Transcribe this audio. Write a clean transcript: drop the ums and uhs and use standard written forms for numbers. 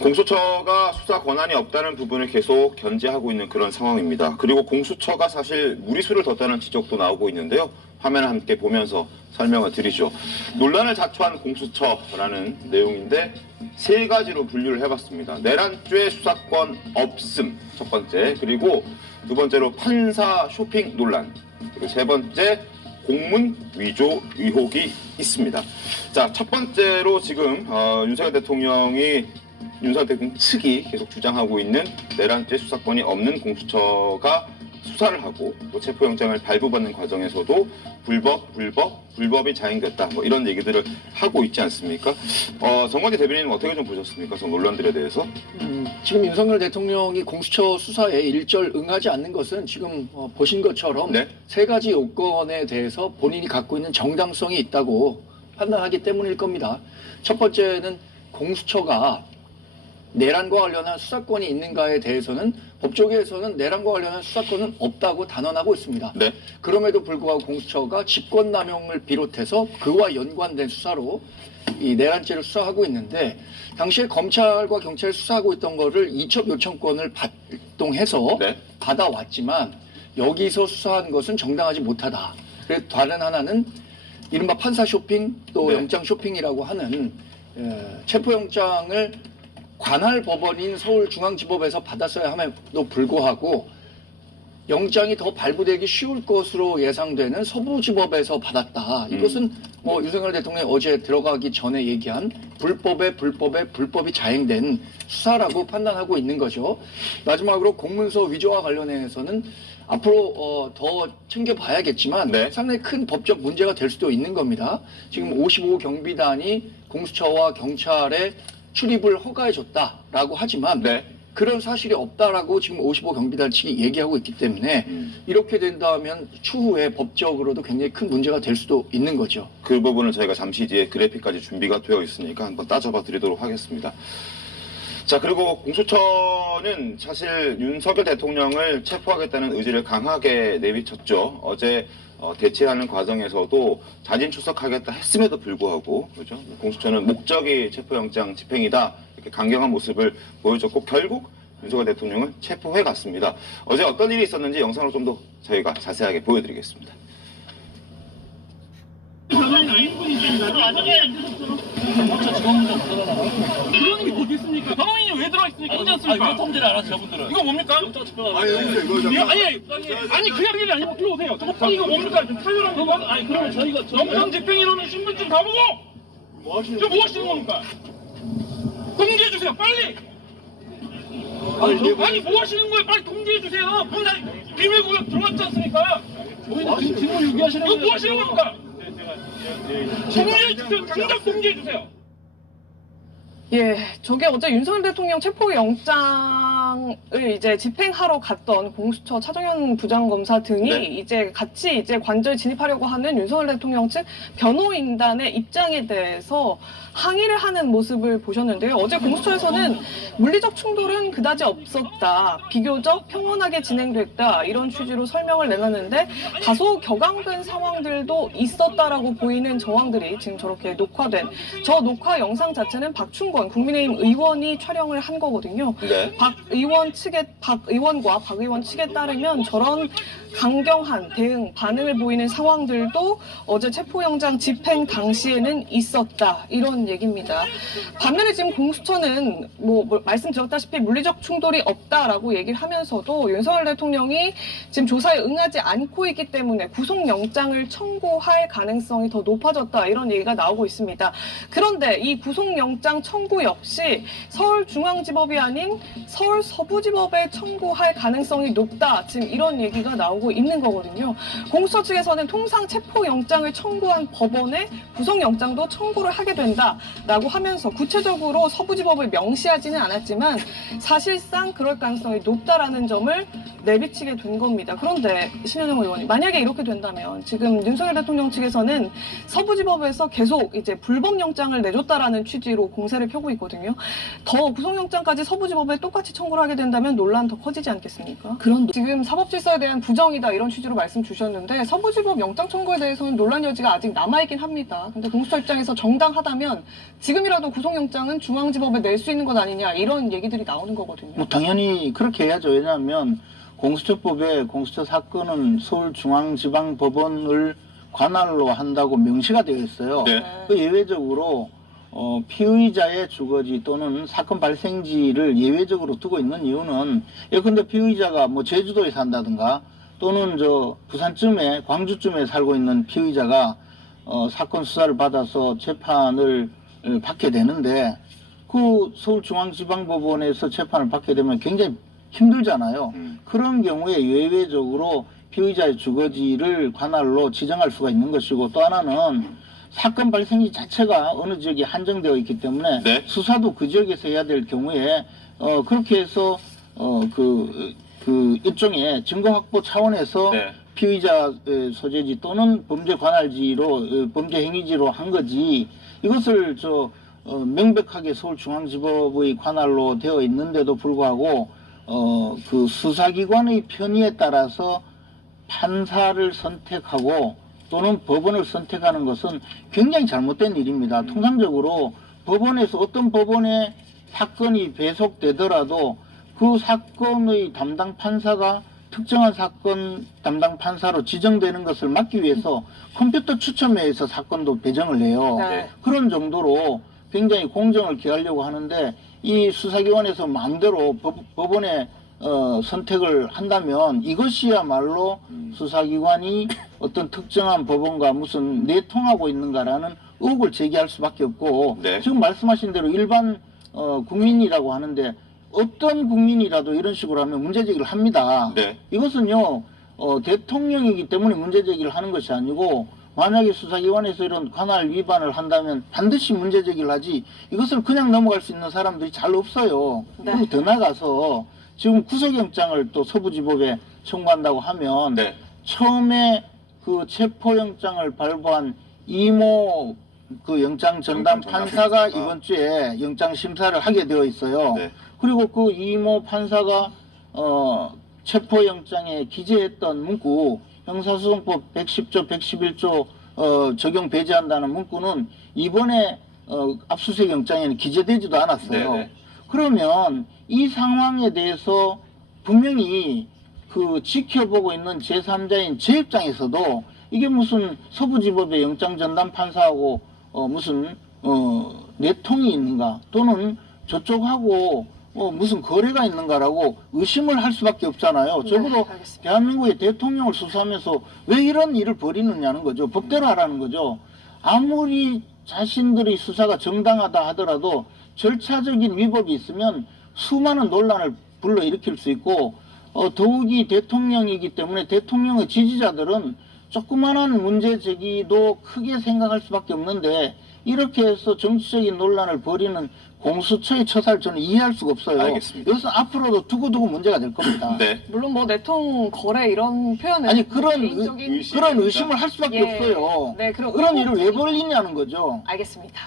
공수처가 수사 권한이 없다는 부분을 계속 견제하고 있는 그런 상황입니다. 그리고 공수처가 사실 무리수를 뒀다는 지적도 나오고 있는데요. 화면을 함께 보면서 설명을 드리죠. 논란을 자초한 공수처라는 내용인데 세 가지로 분류를 해봤습니다. 내란죄 수사권 없음 첫 번째, 그리고 두 번째로 판사 쇼핑 논란, 그리고 세 번째 공문 위조 의혹이 있습니다. 자, 첫 번째로 지금 윤석열 대통령 측이 계속 주장하고 있는 내란죄 수사권이 없는 공수처가 수사를 하고 또 체포영장을 발부받는 과정에서도 불법이 자행됐다, 뭐 이런 얘기들을 하고 있지 않습니까? 정관재 대변인은 어떻게 좀 보셨습니까? 저 논란들에 대해서? 지금 윤석열 대통령이 공수처 수사에 일절 응하지 않는 것은 지금 보신 것처럼 네. 세 가지 요건에 대해서 본인이 갖고 있는 정당성이 있다고 판단하기 때문일 겁니다. 첫 번째는 공수처가 내란과 관련한 수사권이 있는가에 대해서는 법조계에서는 내란과 관련한 수사권은 없다고 단언하고 있습니다. 네. 그럼에도 불구하고 공수처가 직권남용을 비롯해서 그와 연관된 수사로 이 내란죄를 수사하고 있는데, 당시에 검찰과 경찰이 수사하고 있던 거를 이첩 요청권을 발동해서 네. 받아왔지만 여기서 수사한 것은 정당하지 못하다. 그래서 다른 하나는 이른바 판사 쇼핑 또 네. 영장 쇼핑이라고 하는 체포영장을 관할 법원인 서울중앙지법에서 받았어야 함에도 불구하고 영장이 더 발부되기 쉬울 것으로 예상되는 서부지법에서 받았다. 이것은 뭐 윤석열 대통령이 어제 들어가기 전에 얘기한 불법이 자행된 수사라고 판단하고 있는 거죠. 마지막으로 공문서 위조와 관련해서는 앞으로 더 챙겨봐야겠지만 네. 상당히 큰 법적 문제가 될 수도 있는 겁니다. 지금 55 경비단이 공수처와 경찰에 출입을 허가해줬다라고 하지만 네. 그런 사실이 없다라고 지금 55 경비단 측이 얘기하고 있기 때문에 이렇게 된다면 추후에 법적으로도 굉장히 큰 문제가 될 수도 있는 거죠. 그 부분은 저희가 잠시 뒤에 그래픽까지 준비가 되어 있으니까 한번 따져봐 드리도록 하겠습니다. 자, 그리고 공수처는 사실 윤석열 대통령을 체포하겠다는 의지를 강하게 내비쳤죠. 어제 대치하는 과정에서도 자진 출석하겠다 했음에도 불구하고, 그죠? 공수처는 목적이 체포영장 집행이다, 이렇게 강경한 모습을 보여줬고 결국 윤석열 대통령을 체포해 갔습니다. 어제 어떤 일이 있었는지 영상으로 좀 더 저희가 자세하게 보여드리겠습니다. 그런 게 어디 있습니까? 변호인이 왜 들어와 있습니까? 언제 왔습니까? 왜 통제를 안 하죠, 저분들은? 이거 뭡니까? 영장 집행하는 아니 여기서 이거 잠깐. 아니 그냥 일이 아니고 들어오세요. 이거 뭡니까? 좀 탈렬한 거? 아니 그러면 저희가 영장 집행이라는 신분증 다 보고 뭐 하시는 지금 뭐 하시는 겁니까? 공개해 주세요, 빨리. 아니 뭐 하시는 거예요? 빨리 공개해 주세요. 본사 비밀 구역 들어왔지 않습니까? 지금 직무 유기하시는 이거 뭐 하시는 겁니까? 공개해 주세요. 당장 공개해 주세요. 예, 저게 어제 윤석열 대통령 체포영장을 이제 집행하러 갔던 공수처 차정현 부장검사 등이 네. 이제 같이 이제 관저에 진입하려고 하는 윤석열 대통령 측 변호인단의 입장에 대해서 항의를 하는 모습을 보셨는데요. 어제 공수처에서는 물리적 충돌은 그다지 없었다, 비교적 평온하게 진행됐다, 이런 취지로 설명을 내놨는데 다소 격앙된 상황들도 있었다라고 보이는 정황들이 지금 저렇게 녹화된, 저 녹화 영상 자체는 박충권 국민의힘 의원이 촬영을 한 거거든요. 네. 박 의원과 박 의원 측에 따르면 저런 강경한 대응, 반응을 보이는 상황들도 어제 체포영장 집행 당시에는 있었다, 이런 얘기입니다. 반면에 지금 공수처는 뭐 말씀드렸다시피 물리적 충돌이 없다라고 얘기를 하면서도 윤석열 대통령이 지금 조사에 응하지 않고 있기 때문에 구속영장을 청구할 가능성이 더 높아졌다, 이런 얘기가 나오고 있습니다. 그런데 이 구속영장 청구 역시 서울중앙지법이 아닌 서울 서부지법에 청구할 가능성이 높다, 지금 이런 얘기가 나오고 있는 거거든요. 공수처 측에서는 통상 체포영장을 청구한 법원에 구속영장도 청구를 하게 된다라고 하면서 구체적으로 서부지법을 명시하지는 않았지만 사실상 그럴 가능성이 높다라는 점을 내비치게 된 겁니다. 그런데 신현영 의원이 만약에 이렇게 된다면 지금 윤석열 대통령 측에서는 서부지법에서 계속 이제 불법영장을 내줬다라는 취지로 공세를 펴 펴고 있거든요. 더 구속영장까지 서부지법에 똑같이 청구를 하게 된다면 논란 더 커지지 않겠습니까? 지금 사법질서에 대한 부정이다 이런 취지로 말씀 주셨는데 서부지법 영장 청구에 대해서는 논란 여지가 아직 남아있긴 합니다. 근데 공수처 입장에서 정당하다면 지금이라도 구속영장은 중앙지법에 낼 수 있는 것 아니냐 이런 얘기들이 나오는 거거든요. 뭐 당연히 그렇게 해야죠. 왜냐하면 공수처법에 공수처 사건은 서울중앙지방법원을 관할로 한다고 명시가 되어 있어요. 네. 그 예외적으로 피의자의 주거지 또는 사건 발생지를 예외적으로 두고 있는 이유는 예컨대 피의자가 뭐 제주도에 산다든가 또는 저 부산쯤에 광주쯤에 살고 있는 피의자가 사건 수사를 받아서 재판을 받게 되는데 그 서울중앙지방법원에서 재판을 받게 되면 굉장히 힘들잖아요. 그런 경우에 예외적으로 피의자의 주거지를 관할로 지정할 수가 있는 것이고 또 하나는 사건 발생지 자체가 어느 지역에 한정되어 있기 때문에 네. 수사도 그 지역에서 해야 될 경우에 그렇게 해서 그 일종의 증거 확보 차원에서 네. 피의자 소재지 또는 범죄 관할지로 범죄 행위지로 한 거지 이것을 명백하게 서울중앙지법의 관할로 되어 있는데도 불구하고 그 수사기관의 편의에 따라서 판사를 선택하고 또는 법원을 선택하는 것은 굉장히 잘못된 일입니다. 통상적으로 법원에서 어떤 법원에 사건이 배속되더라도 그 사건의 담당 판사가 특정한 사건 담당 판사로 지정되는 것을 막기 위해서 컴퓨터 추첨회에서 사건도 배정을 해요. 네. 그런 정도로 굉장히 공정을 기하려고 하는데 이 수사기관에서 마음대로 법원에 선택을 한다면 이것이야말로 수사기관이 어떤 특정한 법원과 무슨 내통하고 있는가라는 의혹을 제기할 수밖에 없고 네. 지금 말씀하신 대로 일반 국민이라고 하는데 어떤 국민이라도 이런 식으로 하면 문제제기를 합니다. 네. 이것은요 대통령이기 때문에 문제제기를 하는 것이 아니고 만약에 수사기관에서 이런 관할 위반을 한다면 반드시 문제제기를 하지 이것을 그냥 넘어갈 수 있는 사람들이 잘 없어요. 네. 그리고 더 나가서 지금 구속영장을 또 서부지법에 청구한다고 하면 네. 처음에 그 체포영장을 발부한 이모 그 영장 전담 판사가 판사가. 이번 주에 영장 심사를 하게 되어 있어요. 네. 그리고 그 이모 판사가 체포영장에 기재했던 문구 형사소송법 110조 111조 적용 배제한다는 문구는 이번에 압수수색 영장에는 기재되지도 않았어요. 네네. 그러면 이 상황에 대해서 분명히 그 지켜보고 있는 제3자인 제 입장에서도 이게 무슨 서부지법의 영장 전담 판사하고 무슨 내통이 있는가 또는 저쪽하고 무슨 거래가 있는가라고 의심을 할 수밖에 없잖아요. 적어도 알겠습니다. 대한민국의 대통령을 수사하면서 왜 이런 일을 벌이느냐는 거죠. 법대로 하라는 거죠. 아무리 자신들의 수사가 정당하다 하더라도 절차적인 위법이 있으면 수많은 논란을 불러일으킬 수 있고 더욱이 대통령이기 때문에 대통령의 지지자들은 조그마한 문제 제기도 크게 생각할 수밖에 없는데 이렇게 해서 정치적인 논란을 벌이는 공수처의 처사를 저는 이해할 수가 없어요. 알겠습니다. 이것은 앞으로도 두고두고 문제가 될 겁니다. 네. 물론 뭐 내통 거래 이런 표현은 아니 그런 개인적인 의심. 그런 의심을 할 수밖에 예. 없어요. 네, 그런 그런 의혹들이- 일을 왜 벌리냐는 거죠. 알겠습니다.